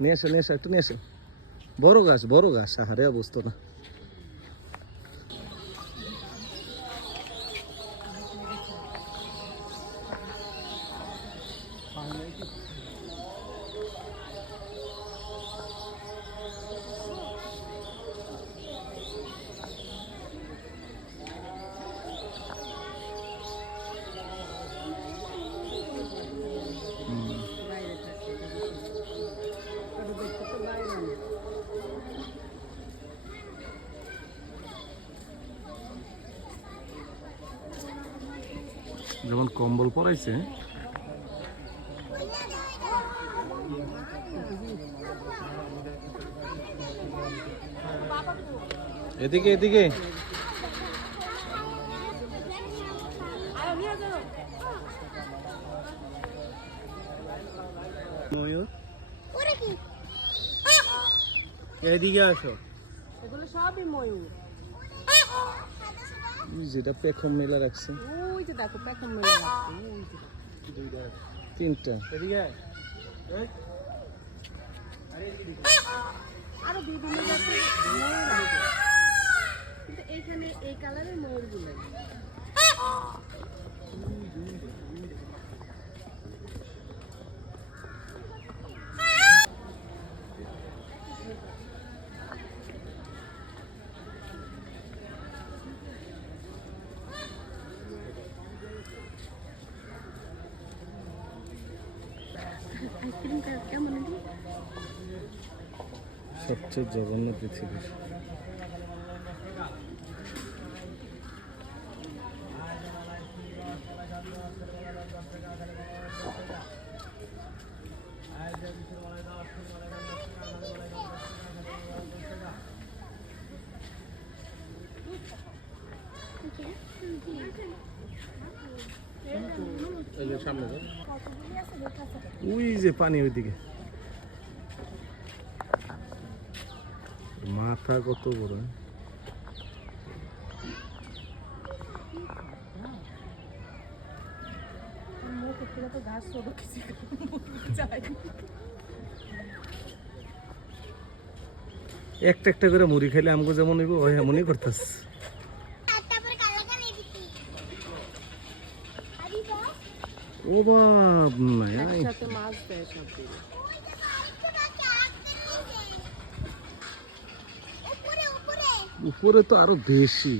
নিয়ে এসো একটু নিয়ে এসো। বড় গাছ আহারে অবস্থা না। যেমন কম্বল পরাইছে, এদিকে এদিকে ময়ূর, এদিকে আসো। এগুলো সবই ময়ূর। যেটা পেখম মেলা রাখছে, ওই যে দেখো পেখম মেলা রাখছে, ওই যে তিনটা। এদিকে আরো বিভিন্ন জাতের ময়ূর আছে, কিন্তু এইখানে এই কালারের ময়ূরগুলো সবচেয়ে জঘন্য পৃথিবীর। ওই যে পানি ওইদিকে, মাথা কত বড়। একটা একটা করে মুড়ি খাইলে আমগো যেমন হইব ওই এমনই করতেছ। ও বাপ নাই, উপরে তো আরো বেশি।